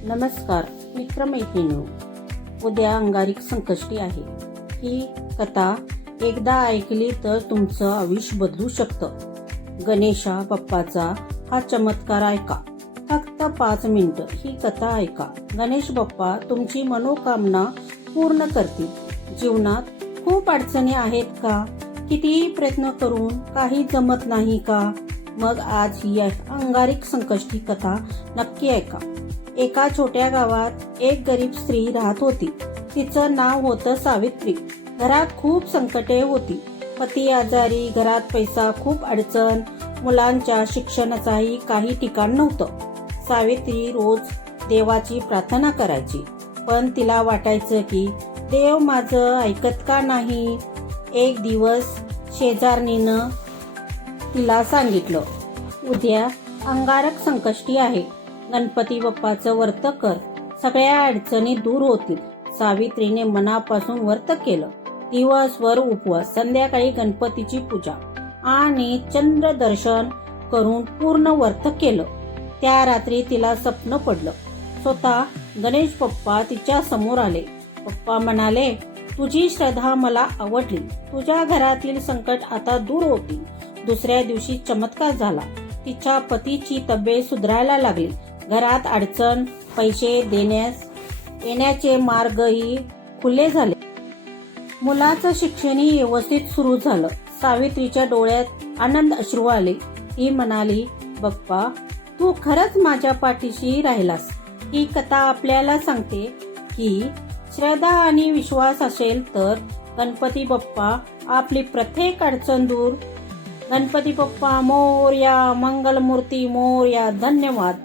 नमस्कार मित्रमैत्रिणींनो, उद्या अंगारकी संकष्टी आहे. ही कथा एकदा ऐकली तर तुमचं आयुष्य बदलू शकतं. गणेशा बाप्पाचा हा चमत्कार ऐका. फक्त 5 मिनिटं ही कथा ऐका. गणेश बाप्पा तुमची मनोकामना पूर्ण करतील. जीवनात खूप अडचणी आहेत का? कितीही प्रयत्न करून काही जमत नाही का? मग आज ही अंगारकी संकष्टी कथा नक्की ऐका. एका छोट्या गावात एक गरीब स्त्री राहत होती. तिचं नाव होतं सावित्री. घरात खूप संकटे होती. पती आजारी, घरात पैसा खूप अडचण, मुलांच्या शिक्षणाचाही काही ठिकाण नव्हतं. सावित्री रोज देवाची प्रार्थना करायची, पण तिला वाटायचं की देव माझं ऐकत का नाही. एक दिवस शेजारणीनं तिला सांगितलं, उद्या अंगारक संकष्टी आहे. गणपती बाप्पाचं व्रत कर, सगळ्या अडचणी दूर होतील. सावित्रीने मनापासून व्रत केलं. दिवसभर उपवास, संध्याकाळी गणपतीची पूजा आणि चंद्र दर्शन करून पूर्ण व्रत केलं. त्या रात्री तिला स्वप्न पडलं. स्वतः गणेश बाप्पा तिच्या समोर आले. पप्पा म्हणाले, तुझी श्रद्धा मला आवडली. तुझ्या घरातील संकट आता दूर होतील. दुसऱ्या दिवशी चमत्कार झाला. तिच्या पतीची तब्येत सुधारायला लागली. घरात अडचण, पैसे येण्याचे मार्गही खुले झाले. मुलाचं शिक्षणही व्यवस्थित सुरू झालं. सावित्रीच्या डोळ्यात आनंद अश्रू आले. ती म्हणाली, बाप्पा तू खरंच माझ्या पाठीशी राहिलास. ही कथा आपल्याला सांगते की श्रद्धा आणि विश्वास असेल तर गणपती बाप्पा आपली प्रत्येक अडचण दूर. गणपती बाप्पा मोरया, मंगलमूर्ती मोरया. धन्यवाद.